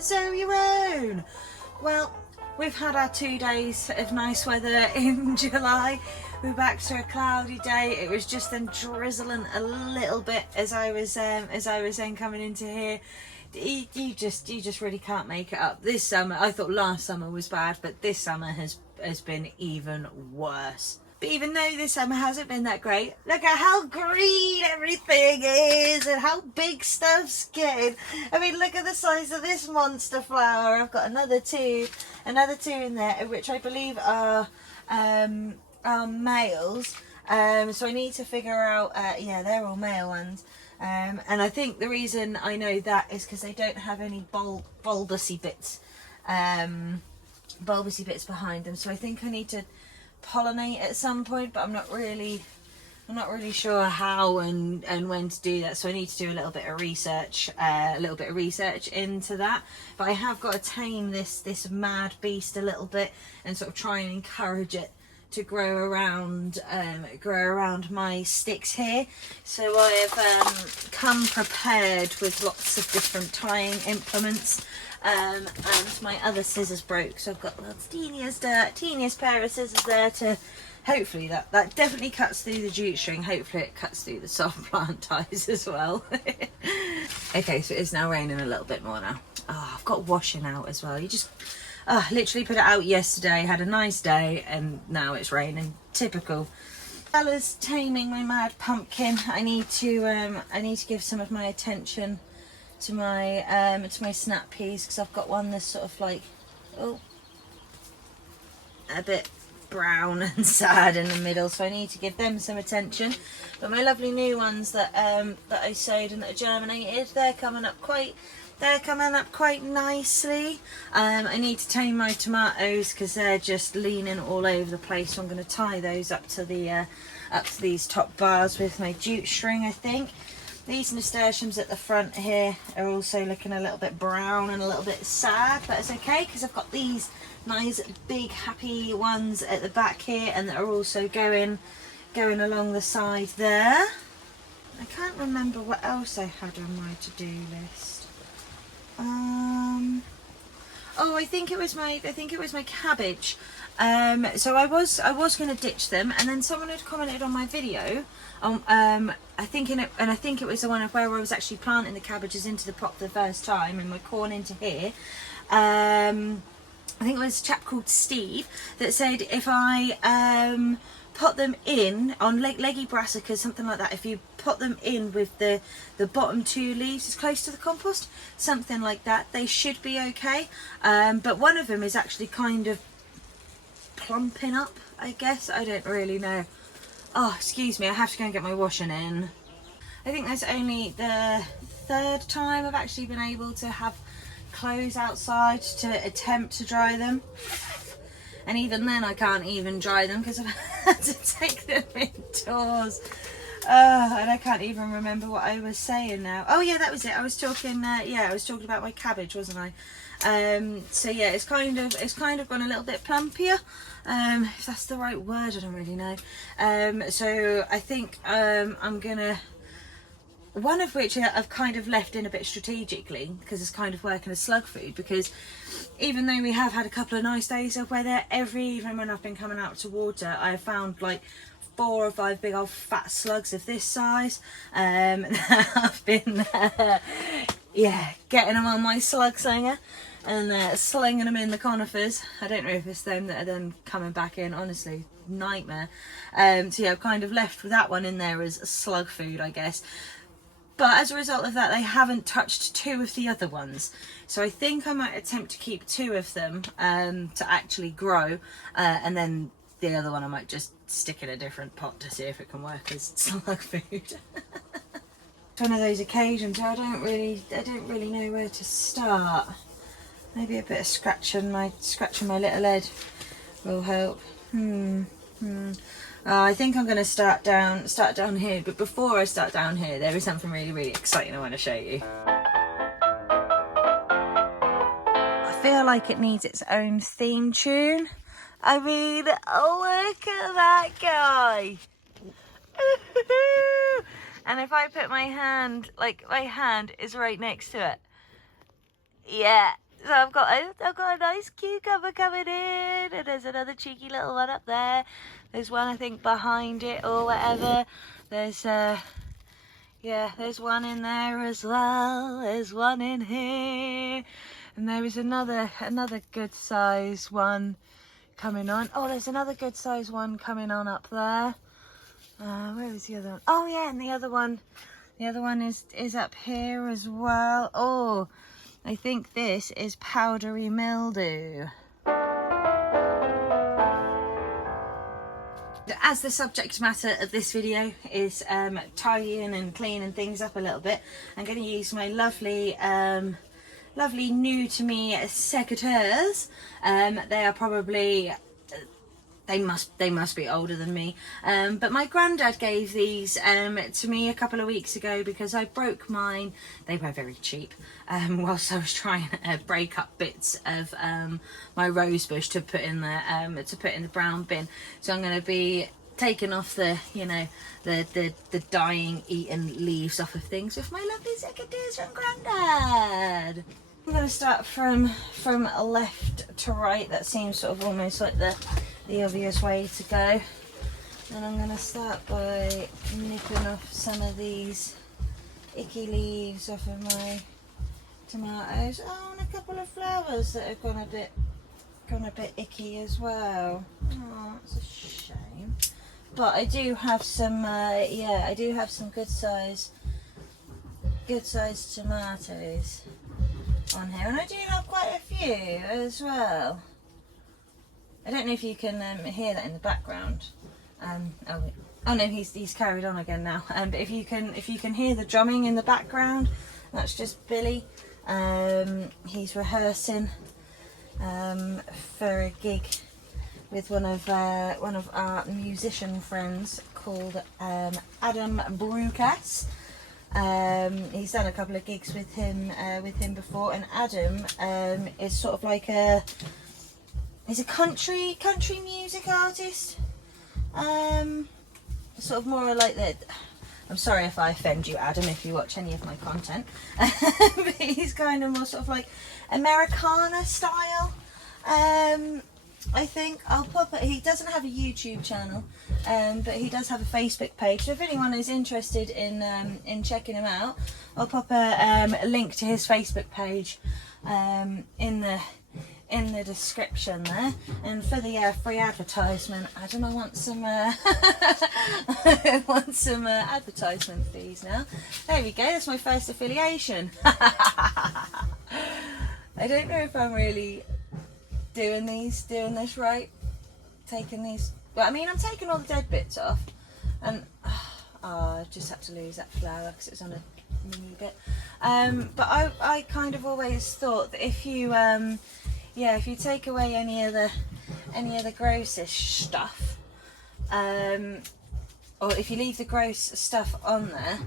So your own. Well, we've had our 2 days of nice weather in July. We're back to a cloudy day. It was just then drizzling a little bit as I was then coming into here. You just really can't make it up. This summer, I thought last summer was bad, but this summer has been even worse. But even though this summer hasn't been that great, look at how green everything is and how big stuff's getting. I mean, look at the size of this monster flower. I've got another two in there, which I believe are males. So I need to figure out, yeah, they're all male ones. And I think the reason I know that is because they don't have any bulbousy bits behind them. So I think I need to pollinate at some point, but I'm not really sure how and when to do that. So I need to do a little bit of research into that. But I have got to tame this mad beast a little bit and sort of try and encourage it to grow around my sticks here. So I have come prepared with lots of different tying implements, and my other scissors broke, so I've got the teeniest pair of scissors there to hopefully that definitely cuts through the jute string. Hopefully it cuts through the soft plant ties as well. Okay, so it is now raining a little bit more now. Oh, I've got washing out as well. You just literally put it out yesterday, had a nice day, and now it's raining. Typical. Bella's taming my mad pumpkin. I need to give some of my attention to my snap peas, because I've got one that's sort of like, oh, a bit brown and sad in the middle, so I need to give them some attention. But my lovely new ones that I sowed and that are germinated, they're coming up quite nicely. I need to tame my tomatoes because they're just leaning all over the place, so I'm going to tie those up to these top bars with my jute string, I think. These nasturtiums at the front here are also looking a little bit brown and a little bit sad, but it's okay because I've got these nice big happy ones at the back here, and that are also going along the side there. I can't remember what else I had on my to-do list. Oh, I think it was my cabbage. So I was going to ditch them, and then someone had commented on my video. I think it was the one of where I was actually planting the cabbages into the pot for the first time and my corn into here. I think it was a chap called Steve that said if I put them in on leggy brassicas, something like that, if you put them in with the bottom two leaves as close to the compost, something like that, they should be okay. But one of them is actually kind of plumping up, I guess. I don't really know. Oh, excuse me, I have to go and get my washing in. I think that's only the third time I've actually been able to have clothes outside to attempt to dry them. And even then I can't even dry them because I've had to take them indoors. And I can't even remember what I was saying now. Oh yeah, that was it. I was talking about my cabbage, wasn't I? So yeah, it's kind of gone a little bit plumpier. If that's the right word, I don't really know. So I think I'm gonna, one of which I've kind of left in a bit strategically because it's kind of working as slug food, because even though we have had a couple of nice days of weather, even when I've been coming out to water, I have found like 4 or 5 big old fat slugs of this size. I've been getting them on my slug slinger and slinging them in the conifers. I don't know if it's them that are then coming back in, honestly, nightmare. So yeah, I've kind of left with that one in there as slug food, I guess. But as a result of that, they haven't touched 2 of the other ones. So I think I might attempt to keep 2 of them to actually grow, and then the other one I might just stick in a different pot to see if it can work as slug food. It's one of those occasions where I don't really know where to start. Maybe a bit of scratching my little head will help. I think I'm going to start down here, but before I start down here, there is something really, really exciting I want to show you. I feel like it needs its own theme tune. I mean, oh, look at that guy. And if I put my hand, like my hand is right next to it. Yeah, So I've got a nice cucumber coming in, and there's another cheeky little one up there. There's one I think behind it or whatever. There's yeah, there's one in there as well. There's one in here, and there is another good size one coming on. Oh, there's another good size one coming on up there. Where is the other one? Oh yeah, and the other one is up here as well. Oh, I think this is powdery mildew. As the subject matter of this video is tidying and cleaning things up a little bit, I'm going to use my lovely new to me secateurs. They are probably they must be older than me, but my granddad gave these to me a couple of weeks ago because I broke mine. They were very cheap whilst I was trying to break up bits of my rose bush to put in the brown bin. So I'm going to be taking off the the dying eaten leaves off of things with my lovely secateurs from granddad. I'm going to start from left to right. That seems sort of almost like the obvious way to go. And I'm going to start by nipping off some of these icky leaves off of my tomatoes. Oh, and a couple of flowers that have gone a bit icky as well. Oh, that's a shame. But I do have some I do have some good sized tomatoes on here, and I do have quite a few as well. I don't know if you can hear that in the background. Oh no, he's carried on again now. But if you can hear the drumming in the background, that's just Billy. He's rehearsing for a gig with one of our musician friends called Adam Brukas. He's done a couple of gigs with him before, and Adam is sort of like he's a country music artist, sort of more like that. I'm sorry if I offend you, Adam, if you watch any of my content. But he's kind of more sort of like Americana style. I think I'll pop it. He doesn't have a YouTube channel, but he does have a Facebook page. So if anyone is interested in checking him out, I'll pop a link to his Facebook page in the description there. And for the free advertisement, Adam, I want some I want some advertisement fees now. There we go. That's my first affiliation. I don't know if I'm really doing this right. Taking these. Well, I mean, I'm taking all the dead bits off, and I just had to lose that flower because it was on a mini bit. But I kind of always thought that if you if you take away any of the grossish stuff, or if you leave the gross stuff on there,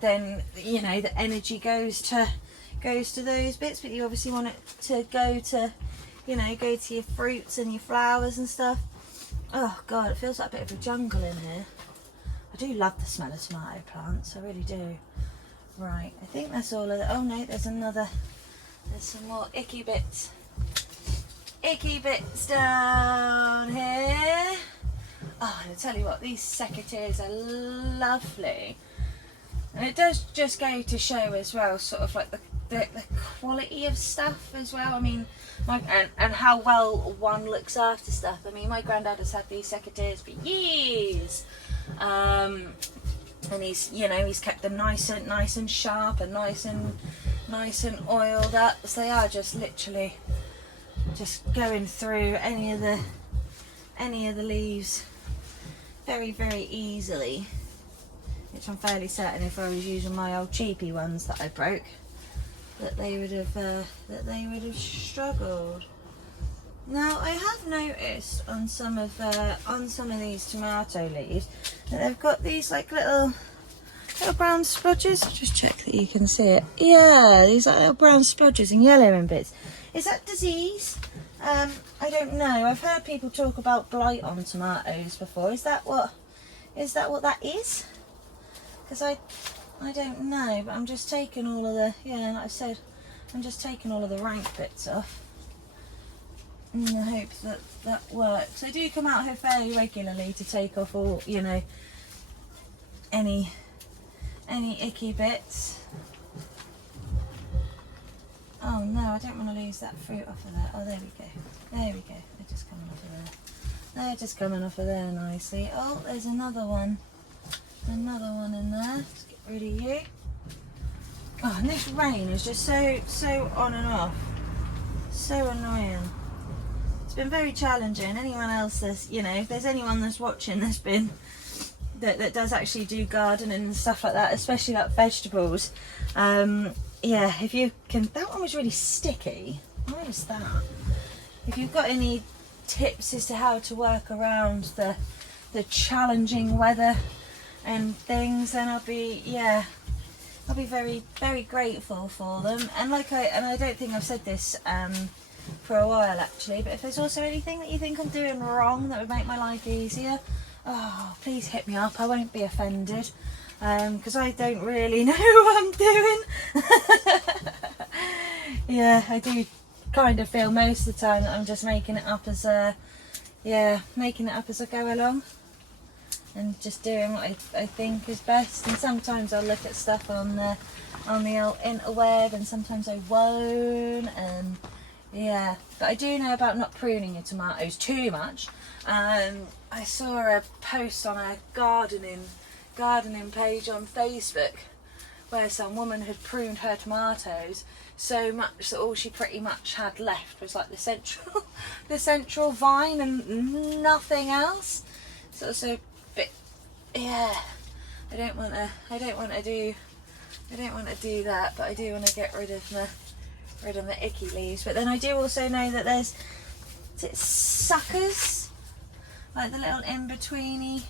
then the energy goes to those bits. But you obviously want it to go to your fruits and your flowers and stuff. Oh god, it feels like a bit of a jungle in here. I do love the smell of tomato plants, I really do. Right, I think that's all of it. Oh no, there's some more icky bits down here. Oh, and I tell you what, these secateurs are lovely. And it does just go to show as well, sort of like the quality of stuff as well. I mean, and how well one looks after stuff. I mean, my granddad has had these secateurs for years, and he's kept them nice and sharp and nice and oiled up. So they are just literally just going through any of the leaves very, very easily. Which I'm fairly certain, if I was using my old cheapy ones that I broke, that they would have struggled. Now I have noticed on some of these tomato leaves that they've got these like little brown splodges. I'll just check that you can see it. Yeah, these like little brown splodges and yellow in bits. Is that disease? I don't know. I've heard people talk about blight on tomatoes before. Is that what that is? Because I don't know, but I'm just taking all of the, like I said, I'm just taking all of the rank bits off in the hope that that works. I do come out here fairly regularly to take off all, you know, any icky bits. Oh no, I don't want to lose that fruit off of there. Oh, there we go. There we go. They're just coming off of there. They're just coming off of there nicely. Oh, there's another one. Another one in there. Let's get rid of you. Oh, and this rain is just so on and off. So annoying. It's been very challenging. Anyone else that's, you know, if there's anyone that's watching that's been, that does actually do gardening and stuff like that, especially like vegetables, yeah, if you can, that one was really sticky. Why is that? If you've got any tips as to how to work around the challenging weather and things, then I'll be very, very grateful for them. And I don't think I've said this for a while actually, but if there's also anything that you think I'm doing wrong that would make my life easier, oh, please hit me up. I won't be offended, because I don't really know what I'm doing. Yeah, I do kind of feel most of the time that I'm just making it up as I go along, and just doing what I think is best. And sometimes I'll look at stuff on the old interweb, and sometimes I won't. And yeah, but I do know about not pruning your tomatoes too much. I saw a post on a gardening page on Facebook where some woman had pruned her tomatoes so much that all she pretty much had left was like the central vine and nothing else. So it's a bit, yeah, I don't want to do that, but I do want to get rid of the icky leaves. But then I do also know that there's, is it suckers, like the little in-betweeny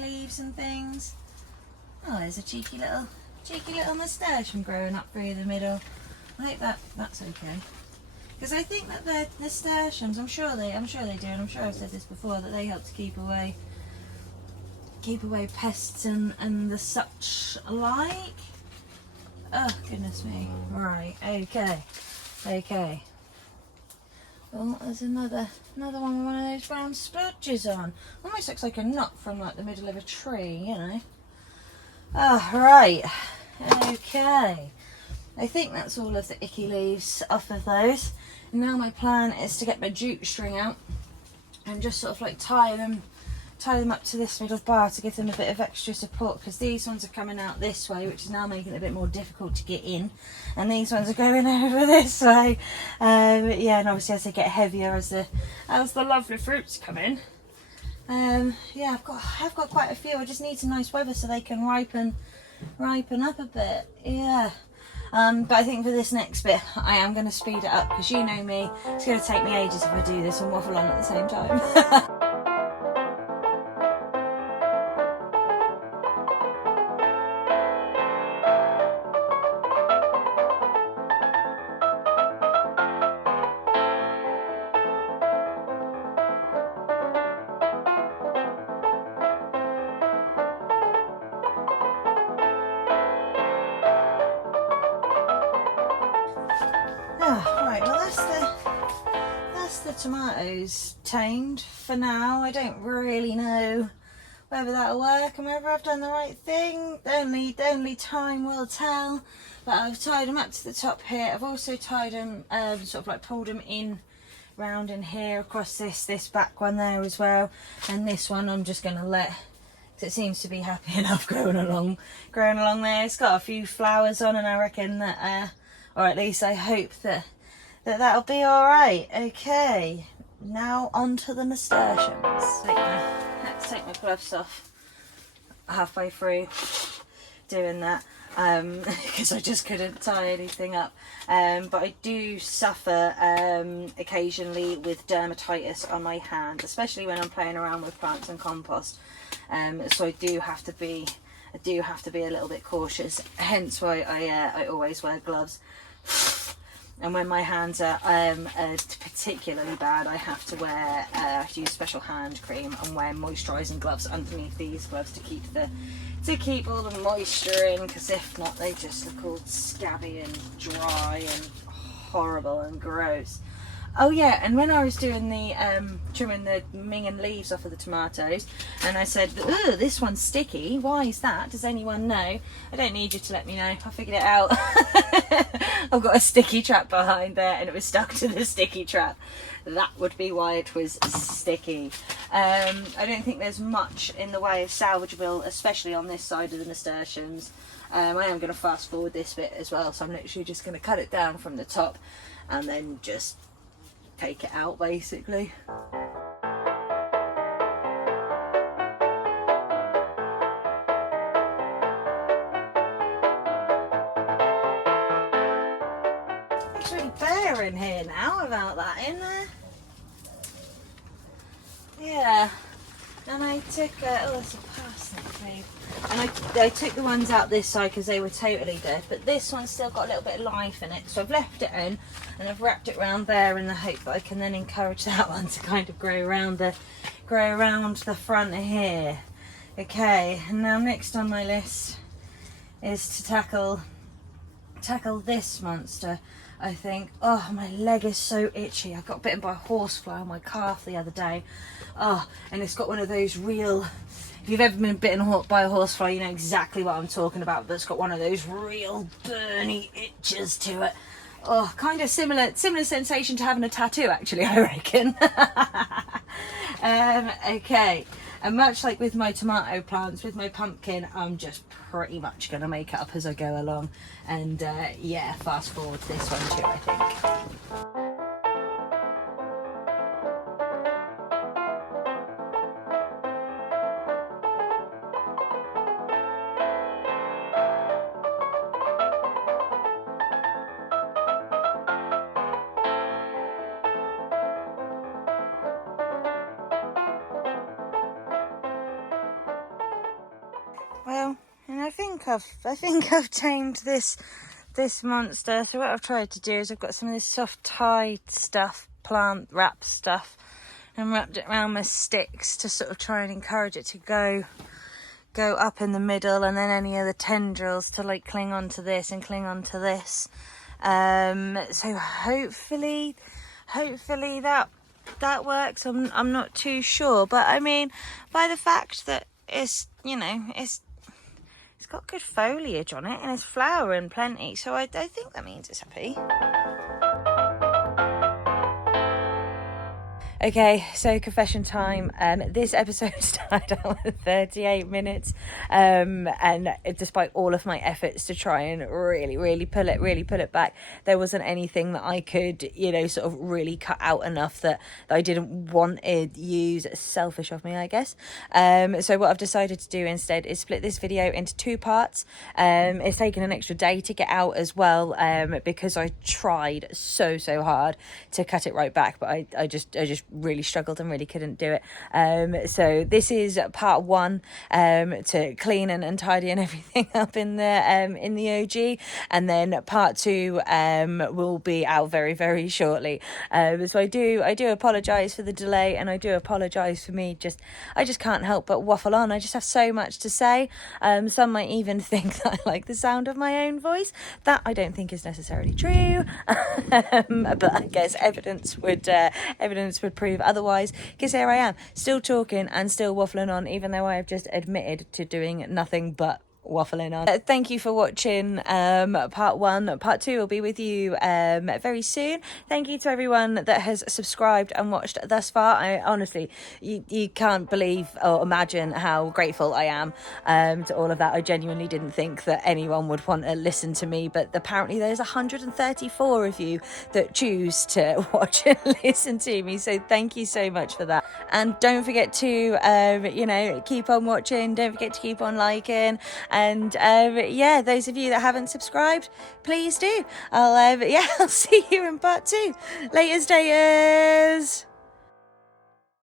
leaves and things. Oh, there's a cheeky little nasturtium growing up through the middle. I hope that's okay, because I think that the nasturtiums, I'm sure they do, and I'm sure I've said this before, that they help to keep away pests and the such like. Oh goodness me. Right, okay. Well, there's another one with one of those brown splodges on. Almost looks like a nut from like the middle of a tree, you know. Oh, right. Okay. I think that's all of the icky leaves off of those. And now my plan is to get my jute string out and just sort of like tie them up to this middle bar to give them a bit of extra support, because these ones are coming out this way, which is now making it a bit more difficult to get in, and these ones are going over this way. Yeah, and obviously as they get heavier, as the lovely fruits come in, yeah, I've got quite a few. I just need some nice weather so they can ripen up a bit. Yeah. But I think for this next bit I am going to speed it up, because you know me, it's going to take me ages if I do this and waffle on at the same time. Right, well that's the tomatoes tamed for now. I don't really know whether that'll work and whether I've done the right thing. Only time will tell. But I've tied them up to the top here. I've also tied them, sort of like pulled them in round in here across this back one there as well. And this one I'm just going to let, because it seems to be happy enough growing along there. It's got a few flowers on, and I reckon that, or at least I hope that'll be alright. Okay, now on to the nasturtiums. Let's take my gloves off halfway through doing that, because I just couldn't tie anything up. But I do suffer occasionally with dermatitis on my hand, especially when I'm playing around with plants and compost. So I do have to be a little bit cautious, hence why I always wear gloves. And when my hands are particularly bad, I have to wear I have to use special hand cream and wear moisturising gloves underneath these gloves to keep all the moisture in, because if not they just look all scabby and dry and horrible and gross. Oh yeah, and when I was doing the trimming the ming and leaves off of the tomatoes, and I said, "Ooh, this one's sticky. Why is that? Does anyone know?" I don't need you to let me know. I figured it out. I've got a sticky trap behind there, and it was stuck to the sticky trap. That would be why it was sticky. I don't think there's much in the way of salvageable, especially on this side of the nasturtiums. I am going to fast forward this bit as well, so I'm literally just going to cut it down from the top and then just take it out basically. It's really bare in here now without that in there. Yeah. And I took, oh, there's a parsnip, babe. And I took the ones out this side because they were totally dead, but this one's still got a little bit of life in it, so I've left it in and I've wrapped it around there in the hope that I can then encourage that one to kind of grow around the front here. Okay, and now next on my list is to tackle this monster. I think, oh, my leg is so itchy. I got bitten by a horsefly on my calf the other day. Oh, and it's got one of those real, if you've ever been bitten by a horsefly, you know exactly what I'm talking about, but it's got one of those real burny itches to it. Oh, kind of similar sensation to having a tattoo, actually, I reckon. Okay, and much like with my tomato plants, with my pumpkin, I'm just pretty much going to make it up as I go along. And yeah, fast forward to this one too, I think. Well, and I think I've tamed this monster. So what I've tried to do is I've got some of this soft Tide stuff, plant wrap stuff, and wrapped it around my sticks to sort of try and encourage it to go up in the middle, and then any other tendrils to like cling onto this and cling onto this. So hopefully that works. I'm not too sure, but I mean, by the fact that it's, you know, it's got good foliage on it and it's flowering plenty, so I think that means it's happy. Okay, so confession time. This episode started out with 38 minutes, and despite all of my efforts to try and really pull it back, there wasn't anything that I could, you know, sort of really cut out enough that I didn't want to use. Selfish of me, I guess. So what I've decided to do instead is split this video into two parts. It's taken an extra day to get out as well, because I tried so hard to cut it right back, but I just really struggled and really couldn't do it. So this is part one, to clean and tidy and everything up in the OG, and then part two will be out very shortly. So I do apologize for the delay, and I do apologize for me I just can't help but waffle on. I just have so much to say. Some might even think that I like the sound of my own voice. That I don't think is necessarily true. But I guess evidence would prove otherwise, because here I am still talking and still waffling on, even though I have just admitted to doing nothing but waffling on. Thank you for watching part one. Part two will be with you very soon. Thank you to everyone that has subscribed and watched thus far. I honestly, you can't believe or imagine how grateful I am to all of that. I genuinely didn't think that anyone would want to listen to me, but apparently there's 134 of you that choose to watch and listen to me, so thank you so much for that. And don't forget to you know, keep on watching, don't forget to keep on liking. And yeah, those of you that haven't subscribed, please do. I'll see you in part two. Laters, daters.